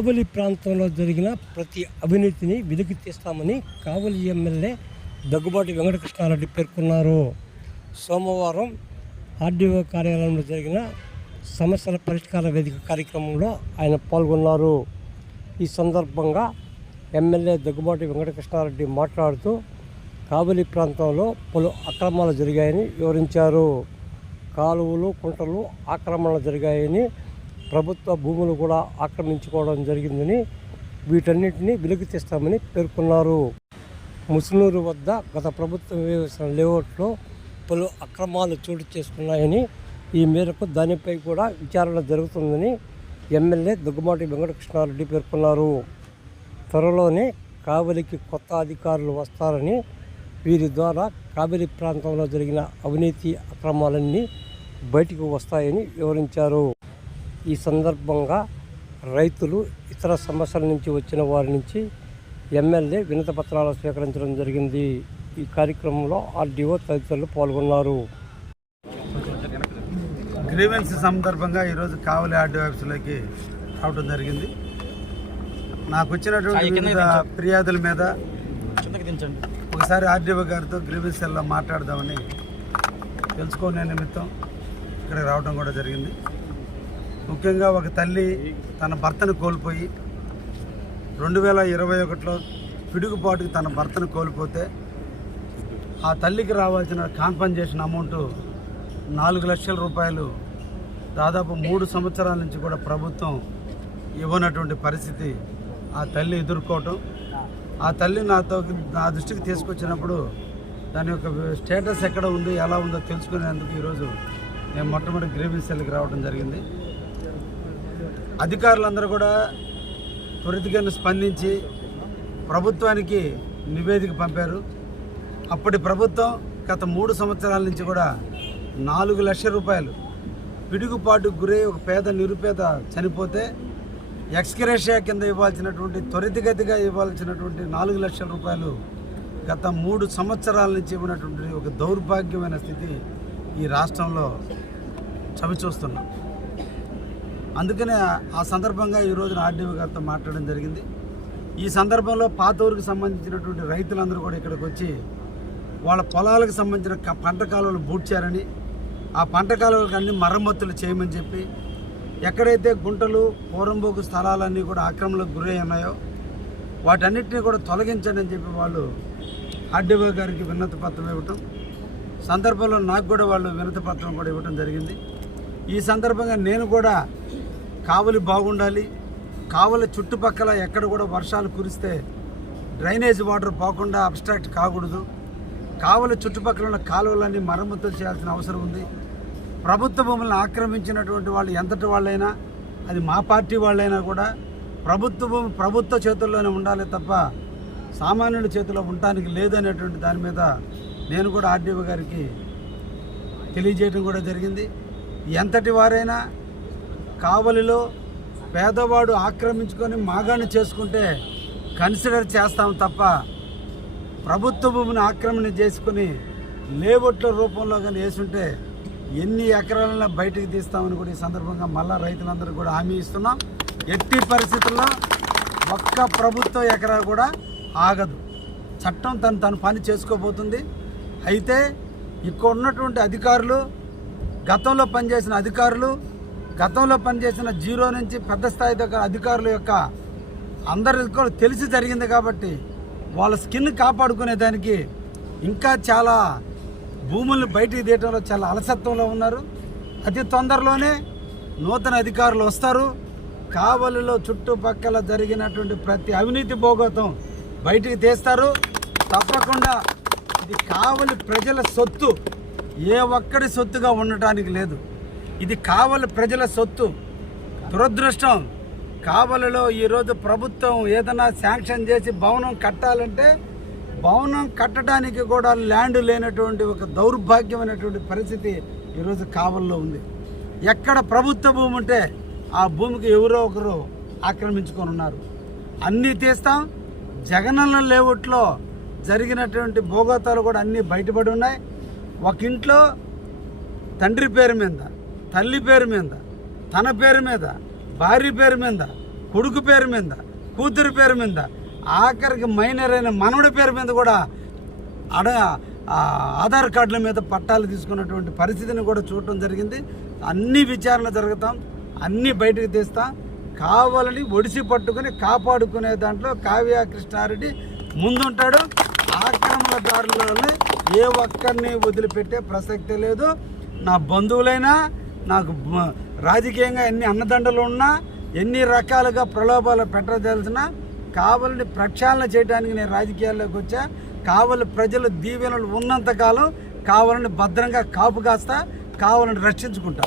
కావలి ప్రాంతంలో జరిగిన ప్రతి అవినీతిని వెలికి తీస్తామని కావలి ఎమ్మెల్యే దగ్గుబాటి వెంకటకృష్ణారెడ్డి పేర్కొన్నారు. సోమవారం ఆర్డీఓ కార్యాలయంలో జరిగిన సమస్యల పరిష్కార వేదిక కార్యక్రమంలో ఆయన పాల్గొన్నారు. ఈ సందర్భంగా ఎమ్మెల్యే దగ్గుబాటి వెంకటకృష్ణారెడ్డి మాట్లాడుతూ కావలి ప్రాంతంలో పలు అక్రమాలు జరిగాయని వివరించారు. కాలువలు కుంటలు ఆక్రమణలు జరిగాయని ప్రభుత్వ భూములు కూడా ఆక్రమించుకోవడం జరిగిందని వీటన్నిటిని వెలికి తీస్తామని పేర్కొన్నారు. ముసునూరు వద్ద గత ప్రభుత్వం వేసిన లేఅవుట్లో పలు అక్రమాలు చోటు చేసుకున్నాయని ఈ మేరకు దానిపై కూడా విచారణ జరుగుతుందని ఎమ్మెల్యే దగ్గుమాటి వెంకటకృష్ణారెడ్డి పేర్కొన్నారు. త్వరలోనే కావలికి కొత్త అధికారులు వస్తారని వీరి ద్వారా కావలి ప్రాంతంలో జరిగిన అవినీతి అక్రమాలన్నీ బయటకు వస్తాయని వివరించారు. ఈ సందర్భంగా రైతులు ఇతర సమస్యల నుంచి వచ్చిన వారి నుంచి ఎమ్మెల్యే వినతి పత్రాలు స్వీకరించడం జరిగింది. ఈ కార్యక్రమంలో ఆర్డీఓ తదితరులు పాల్గొన్నారు. గ్రీవెన్స్ సందర్భంగా ఈరోజు కావలి ఆర్డీ ఆఫీసులోకి రావడం జరిగింది. నాకు వచ్చినటువంటి ఫిర్యాదుల మీద ఒకసారి ఆర్డీఓ గారితో గ్రీవెన్స్ మాట్లాడదామని తెలుసుకునే నిమిత్తం ఇక్కడికి రావడం కూడా జరిగింది. ముఖ్యంగా ఒక తల్లి తన భర్తను కోల్పోయి రెండు వేల ఇరవై ఒకటిలో పిడుగుపాటుకు తన భర్తను కోల్పోతే ఆ తల్లికి రావాల్సిన కాంపన్సేషన్ అమౌంట్ నాలుగు లక్షల రూపాయలు. దాదాపు మూడు సంవత్సరాల నుంచి కూడా ప్రభుత్వం ఇవ్వనటువంటి పరిస్థితి ఆ తల్లి ఎదుర్కోవటం. ఆ తల్లి నాతో నా దృష్టికి తీసుకొచ్చినప్పుడు దాని యొక్క స్టేటస్ ఎక్కడ ఉంది ఎలా ఉందో తెలుసుకునేందుకు ఈరోజు నేను మొట్టమొదటి గ్రీవెన్స్ సెల్కి రావడం జరిగింది. అధికారులందరూ కూడా త్వరితగతిన స్పందించి ప్రభుత్వానికి నివేదిక పంపారు. అప్పటి ప్రభుత్వం గత మూడు సంవత్సరాల నుంచి కూడా నాలుగు లక్షల రూపాయలు పిడుగుపాటుకు గురై ఒక పేద నిరుపేద చనిపోతే ఎక్స్క్రేషియా కింద ఇవ్వాల్సినటువంటి త్వరితగతిగా ఇవ్వాల్సినటువంటి నాలుగు లక్షల రూపాయలు గత మూడు సంవత్సరాల నుంచి ఇవ్వనటువంటి ఒక దౌర్భాగ్యమైన స్థితి ఈ రాష్ట్రంలో చవిచూస్తున్నాం. అందుకనే ఆ సందర్భంగా ఈ రోజున ఆర్డీఓ గారితో మాట్లాడడం జరిగింది. ఈ సందర్భంలో పాత ఊరికి సంబంధించినటువంటి రైతులందరూ కూడా ఇక్కడికి వచ్చి వాళ్ళ పొలాలకు సంబంధించిన పంట కాలువలు బూడ్చారని ఆ పంట కాలువలకు అన్ని మరమ్మతులు చేయమని చెప్పి ఎక్కడైతే గుంటలు పూరంబోకు స్థలాలన్నీ కూడా ఆక్రమణకు గురై ఉన్నాయో వాటన్నిటిని కూడా తొలగించండి అని చెప్పి వాళ్ళు ఆర్డీఓ గారికి వినతి పత్రం ఇవ్వటం సందర్భంలో నాకు కూడా వాళ్ళు వినతి పత్రం కూడా ఇవ్వటం జరిగింది. ఈ సందర్భంగా నేను కూడా కావలి బాగుండాలి. కావలి చుట్టుపక్కల ఎక్కడ కూడా వర్షాలు కురిస్తే డ్రైనేజ్ వాటర్ పోకుండా అబ్స్ట్రాక్ట్ కాకూడదు. కావలి చుట్టుపక్కల ఉన్న కాలువలన్నీ మరమ్మతులు చేయాల్సిన అవసరం ఉంది. ప్రభుత్వ భూములను ఆక్రమించినటువంటి వాళ్ళు ఎంతటి వాళ్ళైనా అది మా పార్టీ వాళ్ళైనా కూడా ప్రభుత్వ భూమి ప్రభుత్వ చేతుల్లోనే ఉండాలి తప్ప సామాన్యుల చేతిలో ఉండటానికి లేదనేటువంటి దాని మీద నేను కూడా ఆర్డీఓ గారికి తెలియజేయడం కూడా జరిగింది. ఎంతటి వారైనా కావలిలో పేదవాడు ఆక్రమించుకొని మాగాణి చేసుకుంటే కన్సిడర్ చేస్తాం తప్ప ప్రభుత్వ భూమిని ఆక్రమణ చేసుకుని లేబొట్ల రూపంలో కానీ వేసుంటే ఎన్ని ఎకరాలైనా బయటకు తీస్తామని కూడా ఈ సందర్భంగా మళ్ళా రైతులందరూ కూడా హామీ ఇస్తున్నాం. ఎట్టి పరిస్థితుల్లో ఒక్క ప్రభుత్వ ఎకరా కూడా ఆగదు. చట్టం తను తను పని చేసుకోబోతుంది. అయితే ఇక్కడ ఉన్నటువంటి అధికారులు గతంలో పనిచేసిన అధికారులు గతంలో పనిచేసిన జీరో నుంచి పెద్ద స్థాయి దగ్గర అధికారుల యొక్క అందరికీ తెలిసి జరిగింది కాబట్టి వాళ్ళ స్కిన్ కాపాడుకునే దానికి ఇంకా చాలా భూములను బయటికి తీయటంలో చాలా అలసత్వంలో ఉన్నారు. అతి తొందరలోనే నూతన అధికారులు వస్తారు. కావలిలో చుట్టుపక్కల జరిగినటువంటి ప్రతి అవినీతి భోగోతం బయటికి తీస్తారు. తప్పకుండా ఇది కావలి ప్రజల సొత్తు. ఏ ఒక్కడి సొత్తుగా ఉండటానికి లేదు. ఇది కావలి ప్రజల సొత్తు. దురదృష్టం. కావలిలో ఈరోజు ప్రభుత్వం ఏదైనా శాంక్షన్ చేసి భవనం కట్టాలంటే భవనం కట్టడానికి కూడా ల్యాండ్ లేనటువంటి ఒక దౌర్భాగ్యమైనటువంటి పరిస్థితి ఈరోజు కావల్లో ఉంది. ఎక్కడ ప్రభుత్వ భూమి ఉంటే ఆ భూమికి ఎవరో ఒకరు ఆక్రమించుకొని ఉన్నారు. అన్నీ తీస్తాం. జగనన్న లేఅవుట్లో జరిగినటువంటి భోగోతాలు కూడా అన్నీ బయటపడి ఉన్నాయి. ఒక ఇంట్లో తండ్రి పేరు మీద తల్లి పేరు మీద తన పేరు మీద భార్య పేరు మీద కొడుకు పేరు మీద కూతురు పేరు మీద ఆఖరికి మైనర్ అయిన మనవడి పేరు మీద కూడా అడ ఆధార్ కార్డుల మీద పట్టాలు తీసుకున్నటువంటి పరిస్థితిని కూడా చూడటం జరిగింది. అన్ని విచారణ జరుగుతాం అన్నీ బయటకు తీస్తాం. కావాలని ఒడిసి పట్టుకుని కాపాడుకునే దాంట్లో కావ్య కృష్ణారెడ్డి ముందుంటాడు. ఆక్రమణదారులని ఏ ఒక్కరిని వదిలిపెట్టే ప్రసక్తే లేదు. నా బంధువులైనా నాకు రాజకీయంగా ఎన్ని అన్నదండలు ఉన్నా ఎన్ని రకాలుగా ప్రలోభాలు పెట్టదలిసినా కావలిని ప్రక్షాళన చేయడానికి నేను రాజకీయాల్లోకి వచ్చా. కావలి ప్రజల దీవెనలు ఉన్నంతకాలం కావాలని భద్రంగా కాపు కాస్తా కావాలని రక్షించుకుంటా.